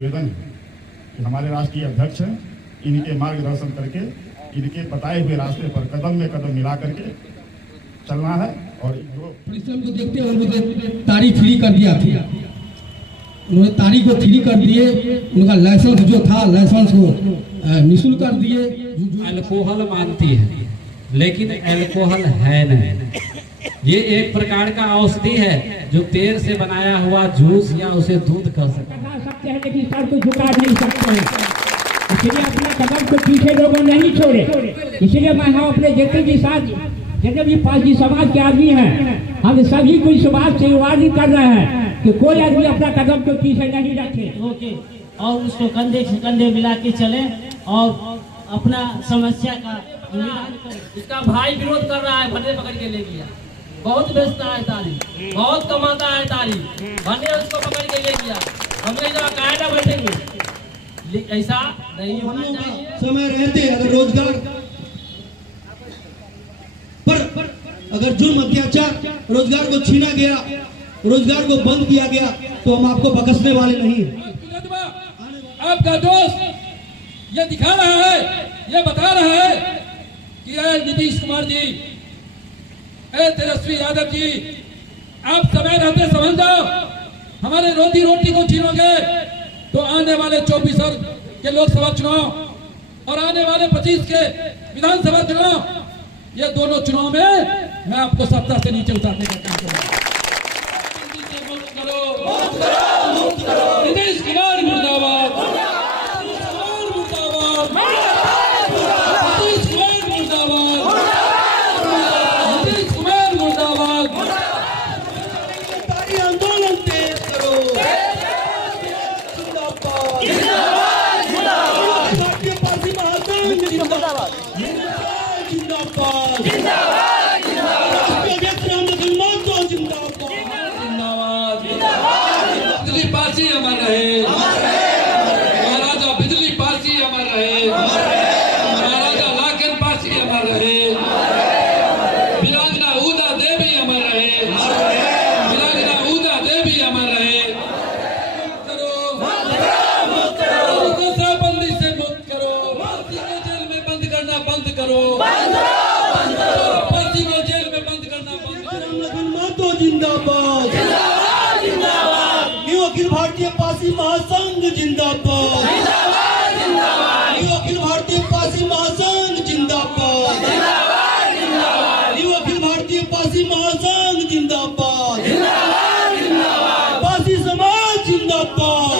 निवेदन है कि हमारे राष्ट्रीय अध्यक्ष हैं, इनके मार्गदर्शन करके इनके बताए हुए रास्ते पर कदम में कदम मिला करके चलना है। और जो परिश्रम को देखते हुए मुझे तारी फ्री कर दिया था, उन्होंने तारी को फ्री कर दिए, उनका लाइसेंस जो था लाइसेंस को निःशुल्क कर दिए। अल्कोहल मानती है लेकिन अल्कोहल है नहीं, ये एक प्रकार का औषधि है जो पेड़ से बनाया हुआ जूस या उसे दूध कर सकते हैं, लेकिन सर को झुका नहीं सकते हैं। इसलिए अपने कदम को पीछे लोगों नहीं छोड़े। इसलिए मैं हम अपने जितने भी साथ जितने भी पारसी समाज के आदमी हैं, हम सभी को इस बात से वार्निंग कर रहे हैं कि कोई आदमी अपना कदम को पीछे नहीं रखे। ओके, और उसको कंधे से कंधे मिला के चले और अपना समस्या का निदान करें। इसका भाई विरोध कर रहा है, भन्ने पकड़ के ले गया। बहुत बेचता है तारी, बहुत कमाता है तारी, भन्ने उसको पकड़ के ले गया। हमने जब कायदा बैठेंगे, ऐसा नहीं होना चाहिए। समय रहते अगर रोजगार पर अगर जुर्म अत्याचार रोजगार को छीना गया, रोजगार को बंद किया गया, तो हम आपको बख्शने वाले नहीं हैं। आपका दोस्त ये दिखा रहा है, ये बता रहा है कि नीतीश कुमार जी, तेजस्वी यादव जी, आप समय रहते समझ जाओ, हमारे रोजी रोटी को छीनोगे तो आने वाले 24 के लोकसभा चुनाव और आने वाले 25 के विधानसभा चुनाव, ये दोनों चुनाव में मैं आपको सत्ता से नीचे उतारने का काम करूंगा। नीतीश कुमार मुर्दाबाद, आंदोलन तेज करो, भारतीय पार्टी महासंघ जिंदाबाद, जिंदाबाद, अध्यक्ष रामलखन महतो जिंदाबाद, जिंदाबाद। बिजली पार्टी अमर रहे, महाराजा बिजली पार्टी अमर रहे, महाराजा लाखन पार्टी अमर रहे, वीरांगना उदा देवी अमर रहे, वीरांगना उदा देवी अमर रहे। नशाबंदी से मुक्त करो, फांसी को जेल में बंद करना बंद करो, फांसी को जेल में बंद करना बंद करो। रामलखन महतो जिंदाबाद, न्यू अखिल भारतीय पारसी महासंघ जिंदाबाद, न्यू अखिल भारतीय पारसी महासंघ जिंदाबाद, न्यू अखिल भारतीय पारसी महासंघ जिंदाबाद, पारसी समाज जिंदाबाद,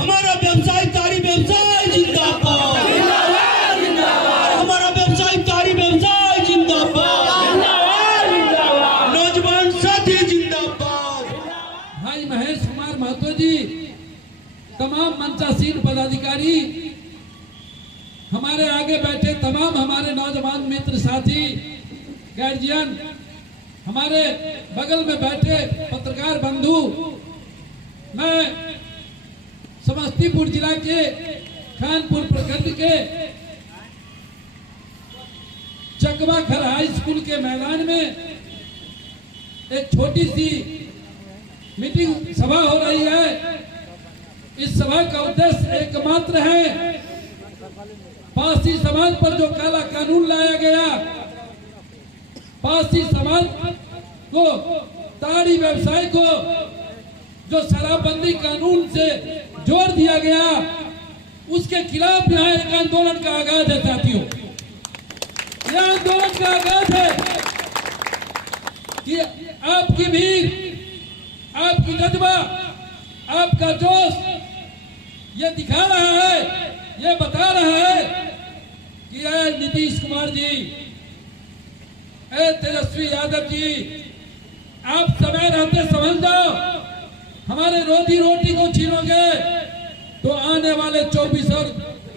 हमारा व्यवसायिक तारी व्यवसाय जिंदाबाद, हमारा व्यवसायिक तारी व्यवसाय जिंदाबाद, नौजवान साथी जिंदाबाद। भाई महेश कुमार महतो जी, तमाम मंचासीन पदाधिकारी, हमारे आगे बैठे तमाम हमारे नौजवान मित्र साथी, गार्जियन, हमारे बगल में बैठे पत्रकार बंधु, मैं समस्तीपुर जिला के खानपुर प्रखंड के चकवाखर हाई स्कूल के मैदान में एक छोटी सी मीटिंग सभा हो रही है। इस सभा का उद्देश्य एकमात्र है, पारसी समाज पर जो काला कानून लाया गया, पारसी समाज को, ताड़ी व्यवसाय को जो शराबबंदी कानून से जोड़ दिया गया, उसके खिलाफ यहाँ एक आंदोलन का आगाज है साथियों। यह आंदोलन का आगाज है कि आपकी भीड़, आपकी जज्बा, आपका जोश ये दिखा रहा है, ये बता रहा है कि नीतीश कुमार जी, तेजस्वी यादव जी, आप समय रहते समझ जाओ, हमारे रोजी रोटी को छीनोगे तो आने वाले 24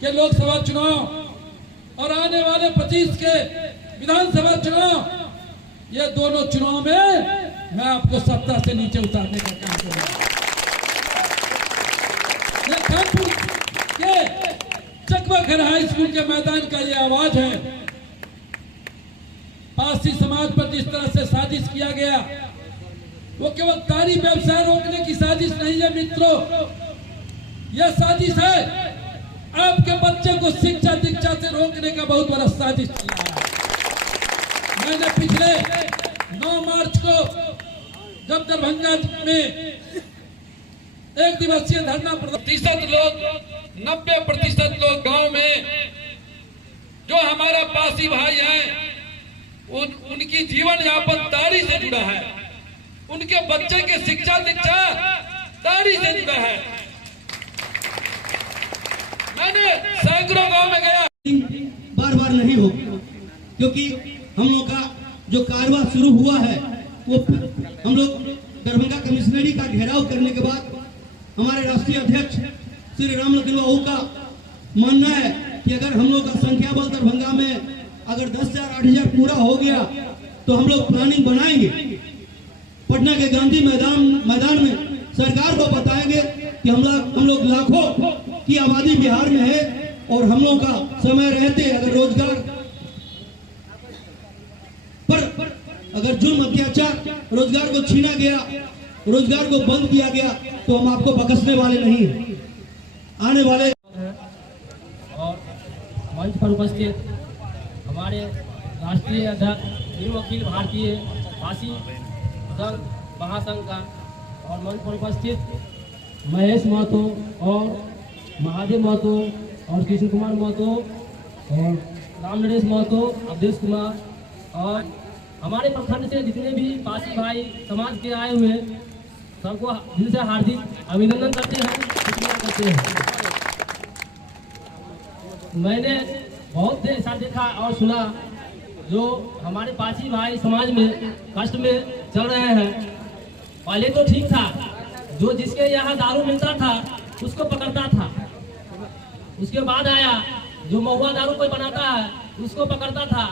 के लोकसभा चुनाव और आने वाले 25 के विधानसभा चुनाव, ये दोनों चुनाव में मैं आपको सत्ता से नीचे उतारने का काम करूंगा। ये खानपुर के चकवाखर हाई स्कूल के मैदान का ये आवाज है। पारसी समाज पर जिस तरह से साजिश किया गया, वो केवल तारी व्यवसाय रोकने की साजिश नहीं है मित्रों, यह साजिश है आपके बच्चे को शिक्षा दीक्षा से रोकने का बहुत बड़ा साजिश चल रहा है। मैंने पिछले 9 मार्च को जब दरभंगा में 1 दिवसीय धरना, 90% लोग गांव में जो हमारा पासी भाई हैं उनकी जीवन यापन तारी से जुड़ा है, उनके बच्चे के शिक्षा दीक्षा तारी से जुड़ा है। मैंने सैकड़ों गांव में गया, बार बार नहीं हो, क्योंकि हम लोग का जो कारवां शुरू हुआ है वो हम लोग दरभंगा कमिश्नरी का घेराव करने के बाद हमारे राष्ट्रीय अध्यक्ष श्री रामलखन बाबू का मानना है कि अगर हम लोग का संख्या बल दरभंगा में अगर 10,000 8,000 पूरा हो गया तो हम लोग प्लानिंग बनाएंगे, पटना के गांधी मैदान में सरकार को बताएंगे कि हम लोग लाखों की आबादी बिहार में है और हम लोग का समय रहते अगर रोजगार पर अगर जुल्म अत्याचार रोजगार को छीना गया, रोजगार को बंद किया गया तो हम आपको बख्शने वाले नहीं हैं। आने वाले और मंच पर उपस्थित हमारे राष्ट्रीय अध्यक्ष वीर वकील भारतीय पासी संघ महासंघ का और मंच पर उपस्थित महेश महतो और महादेव महतो और कृष्ण कुमार महतो और राम नरेश महतो, अवधेश कुमार और हमारे प्रखंड से जितने भी पासी भाई समाज के आए हुए सबको दिल से हार्दिक अभिनंदन करते हैं, शुक्रिया करते हैं। मैंने बहुत देर ऐसा देखा और सुना जो हमारे पासी भाई समाज में कष्ट में चल रहे हैं। पहले तो ठीक था, जो जिसके यहाँ दारू मिलता था उसको पकड़ता था, उसके बाद आया जो महुआ दारू कोई बनाता है उसको पकड़ता था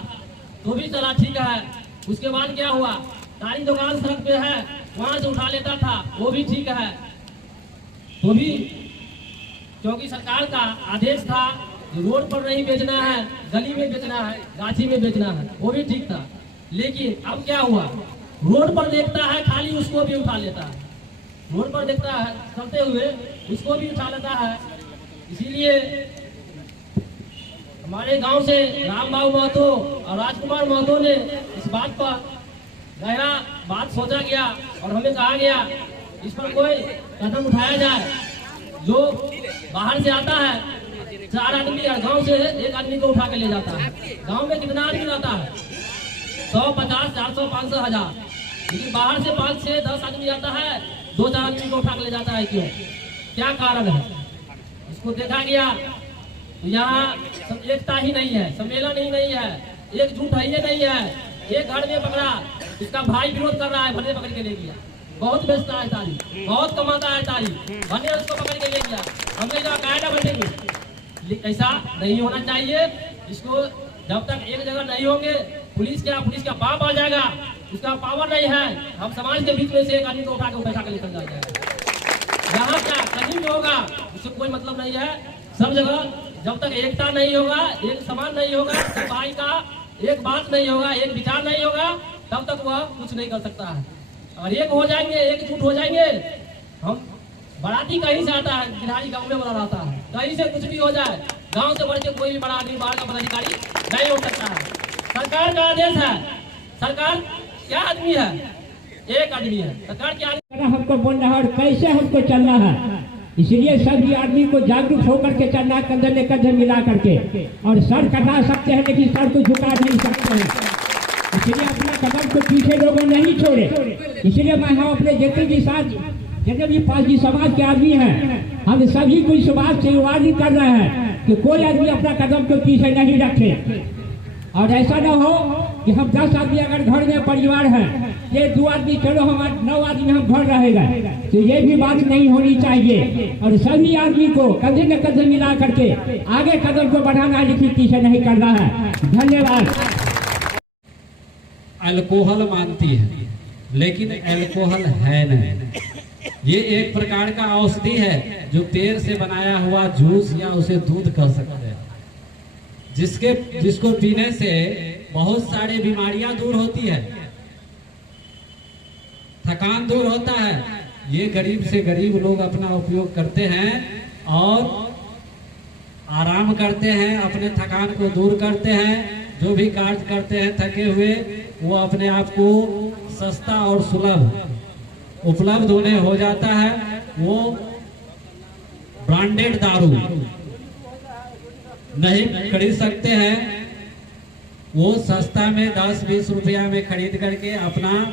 तो भी चला ठीक है। उसके बाद क्या हुआ, तारी दुकान सड़क पे है वहां से उठा लेता था, वो भी ठीक है। तो भी क्योंकि सरकार का आदेश था रोड पर नहीं बेचना है, गली में बेचना है, गाछी में बेचना है, वो भी ठीक था। लेकिन अब क्या हुआ, रोड पर देखता है खाली उसको भी उठा लेता है, रोड पर देखता है चलते हुए उसको भी उठा लेता है। इसीलिए हमारे गांव से राम बाबू महतो और राजकुमार महतो ने इस बात पर गहरा बात सोचा गया और हमें कहा गया इस पर कोई कदम उठाया जाए। जो बाहर से आता है 4 आदमी गांव से 1 आदमी को उठा के ले जाता है। गांव में कितना आदमी रहता है 100, 50, 400, 500, 1000, लेकिन बाहर से 5, 6, 10 आदमी आता है, 2-4 आदमी को उठा के ले जाता है। क्यों, क्या कारण है? इसको देखा गया यहाँ एकता ही नहीं है, सम्मेलन ही नहीं है, एकजुट है ये नहीं है। एक घर में पकड़ा, इसका भाई विरोध कर रहा है, भले पकड़ के ले गया। बहुत बेचता है तारी, बहुत कमाता है तारी, भले उसको पकड़ के ले गया। हमने जो कायदा बैठेंगे, ऐसा नहीं होना चाहिए। इसको जब तक एक जगह नहीं होंगे, पुलिस का पाप आ जाएगा, उसका पावर नहीं है। हम समाज के बीच में से एक आदमी को उठा के बैठा के निकल जाएगा। यहाँ क्या कहीं भी होगा उससे कोई मतलब नहीं है। सब जगह जब तक एकता नहीं होगा, एक समान नहीं होगा, सब भाई का एक बात नहीं होगा, एक विचार नहीं होगा, तब तक वह कुछ नहीं कर सकता है। और एक हो जाएंगे, एकजुट हो जाएंगे। हम बाराती कहीं से आता है, बिहारी गाँव में बना रहता है, कहीं से कुछ भी हो जाए, गाँव से बढ़ के कोई भी बड़ा आदमी, बाहर का पदाधिकारी नहीं हो सकता है। सरकार का आदेश है। सरकार क्या आदमी है? एक आदमी है। सरकार क्या हमको बोल रहा है और कैसे हमको चलना है, इसलिए सभी आदमी को जागरूक होकर के चलना, कंधे में कंधे मिला करके। और सर कटा सकते हैं लेकिन सर को झुका नहीं सकते हैं, इसलिए अपना कदम को पीछे लोगों नहीं छोड़े। इसलिए मैं हम अपने जितने भी पासी समाज के आदमी हैं, हम सभी को इस बात से वार्निंग कर रहे हैं कि कोई आदमी अपना कदम को पीछे नहीं रखे। और ऐसा न हो कि हम 10 आदमी अगर घर में परिवार है, ये 2 आदमी चलो हम 9 आदमी हम घर रहेगा, तो ये भी बात नहीं होनी चाहिए। और सभी आदमी को कंधे में कंधे मिला करके आगे कदम को बढ़ाना है, लेकिन पीछे नहीं करना है। धन्यवाद। अल्कोहल मानती है, लेकिन अल्कोहल है नहीं। ये एक प्रकार का औषधि है जो पेड़ से बनाया हुआ जूस या उसे दूध कह सकते हैं, जिसको पीने से बहुत सारी बीमारियां दूर होती है। थकान दूर होता है। ये गरीब से गरीब लोग अपना उपयोग करते हैं और आराम करते हैं, अपने थकान को दूर करते हैं। जो भी कार्य करते हैं थके हुए, वो अपने आप को सस्ता और सुलभ उपलब्ध होने हो जाता है। वो ब्रांडेड दारू नहीं खरीद सकते हैं, वो सस्ता में 10-20 रुपया में खरीद करके अपना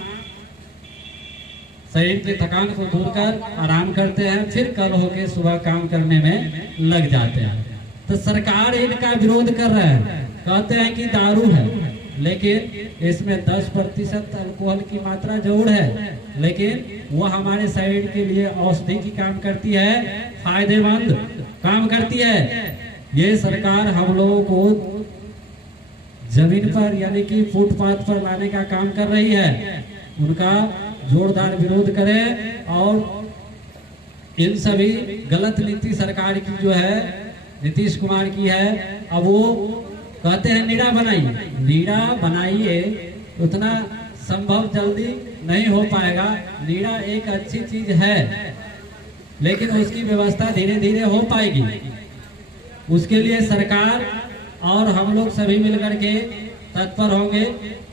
शरीर की थकान को दूर कर आराम करते हैं, फिर कल होके सुबह काम करने में लग जाते हैं। तो सरकार इनका विरोध कर रहा है, कहते हैं कि दारू है, लेकिन इसमें 10% अल्कोहल की मात्रा जरूर है, लेकिन वो हमारे शरीर के लिए औषधि की काम करती है, फायदेमंद काम करती है। ये सरकार हम लोगों को जमीन पर यानी कि फुटपाथ पर लाने का काम कर रही है। उनका जोरदार विरोध करें और इन सभी गलत नीति सरकार की जो है नीतीश कुमार की है। अब वो कहते हैं नीरा बनाइए, उतना संभव जल्दी नहीं हो पाएगा। नीरा एक अच्छी चीज है, लेकिन उसकी व्यवस्था धीरे धीरे हो पाएगी। उसके लिए सरकार और हम लोग सभी मिलकर के तत्पर होंगे।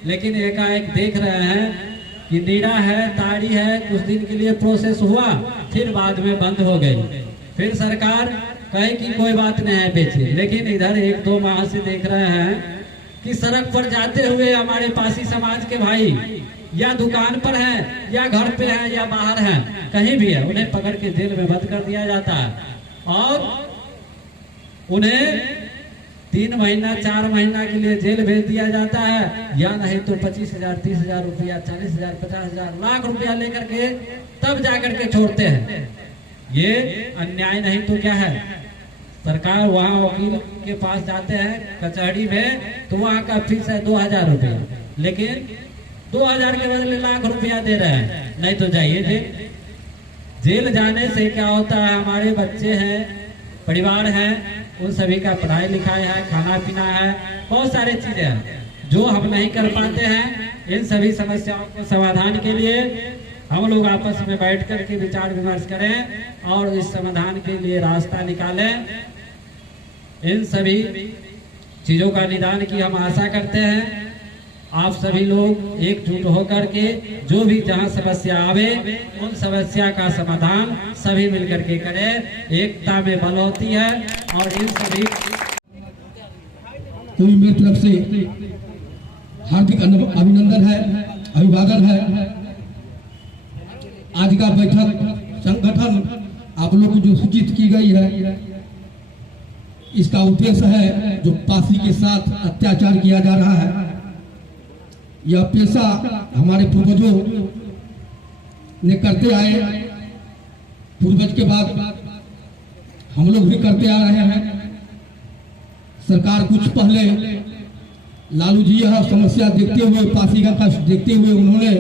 लेकिन एकाएक देख रहे हैं कि नीरा है, ताड़ी है, कुछ दिन के लिए प्रोसेस हुआ, फिर बाद में बंद हो गई। फिर सरकार कहे कि कोई बात नहीं है बेचे, लेकिन इधर 1-2 माह से देख रहे हैं कि सड़क पर जाते हुए हमारे पासी समाज के भाई या दुकान पर हैं या घर पे हैं या बाहर हैं, कहीं भी है, उन्हें पकड़ के जेल में बंद कर दिया जाता है और उन्हें 3 महीना 4 महीना के लिए जेल भेज दिया जाता है, या नहीं तो 25,000 30,000 रुपया, 40,000 50,000 लाख रुपया लेकर के तब जाकर के छोड़ते हैं। ये अन्याय नहीं तो क्या है? सरकार वहाँ वकील के पास जाते हैं कचहरी में, तो वहाँ का फीस है 2,000 रुपया, लेकिन 2,000 के बदले लाख रुपया दे रहे हैं। नहीं तो जाइए जेल। जेल जाने से क्या होता है, हमारे बच्चे हैं, परिवार हैं, उन सभी का पढ़ाई लिखाई है, खाना पीना है, बहुत सारी चीजें हैं जो हम नहीं कर पाते हैं। इन सभी समस्याओं को समाधान के लिए हम लोग आपस में बैठ कर के विचार विमर्श करें और इस समाधान के लिए रास्ता निकालें। इन सभी चीजों का निदान की हम आशा करते हैं। आप सभी लोग एकजुट होकर के जो भी जहां समस्या आवे, उन समस्या का समाधान सभी मिलकर के करें। एकता में बल होती है और इन सभी तो मेरी तरफ से हार्दिक अभिनंदन है, अभिवादन है। आज का बैठक संगठन आप लोग को जो सूचित की गई है, इसका उद्देश्य है जो पासी के साथ अत्याचार किया जा रहा है, यह पेशा हमारे पूर्वजों ने करते आए, पूर्वज के बाद हम लोग भी करते आ रहे हैं। सरकार कुछ पहले लालू जी यह समस्या देखते हुए, पासीघाट का देखते हुए, उन्होंने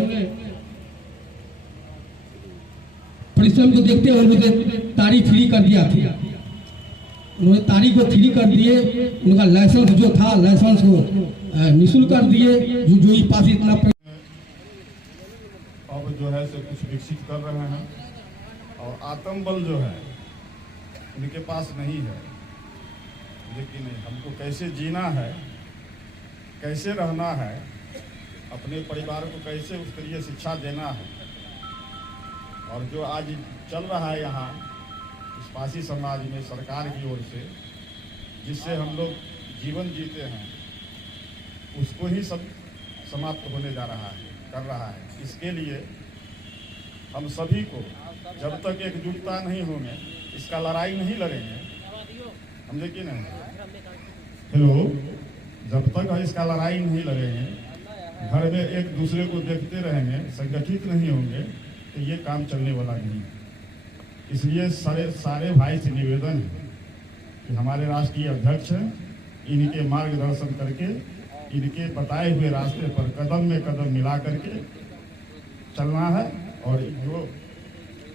परिश्रम को देखते हुए उन्होंने तारी फ्री कर दिया था। उन्होंने तारी को फ्री कर दिए, उनका लाइसेंस जो था, लाइसेंस को निःशुल्क कर दिए। जो ही पास इतना अब जो है से कुछ विकसित कर रहे हैं और आत्मबल जो है उनके पास नहीं है। लेकिन हमको कैसे जीना है, कैसे रहना है, अपने परिवार को कैसे उसके लिए शिक्षा देना है, और जो आज चल रहा है यहाँ इस पासी समाज में सरकार की ओर से, जिससे हम लोग जीवन जीते हैं, उसको ही सब समाप्त होने जा रहा है, कर रहा है। इसके लिए हम सभी को जब तक एकजुटता नहीं होंगे, इसका लड़ाई नहीं लड़ेंगे, समझे कि नहीं? हेलो, जब तक इसका लड़ाई नहीं लड़ेंगे, घर में एक दूसरे को देखते रहेंगे, संगठित नहीं होंगे, तो ये काम चलने वाला नहीं। इसलिए सारे भाई से निवेदन है कि हमारे राष्ट्रीय अध्यक्ष हैं, इनके मार्गदर्शन करके, इनके बताए हुए रास्ते पर कदम में कदम मिला करके चलना है। और जो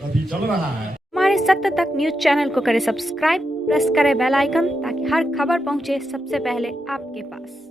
अभी चल रहा है, हमारे सत्य तक न्यूज चैनल को करें सब्सक्राइब, प्रेस करें बेल आइकन ताकि हर खबर पहुंचे सबसे पहले आपके पास।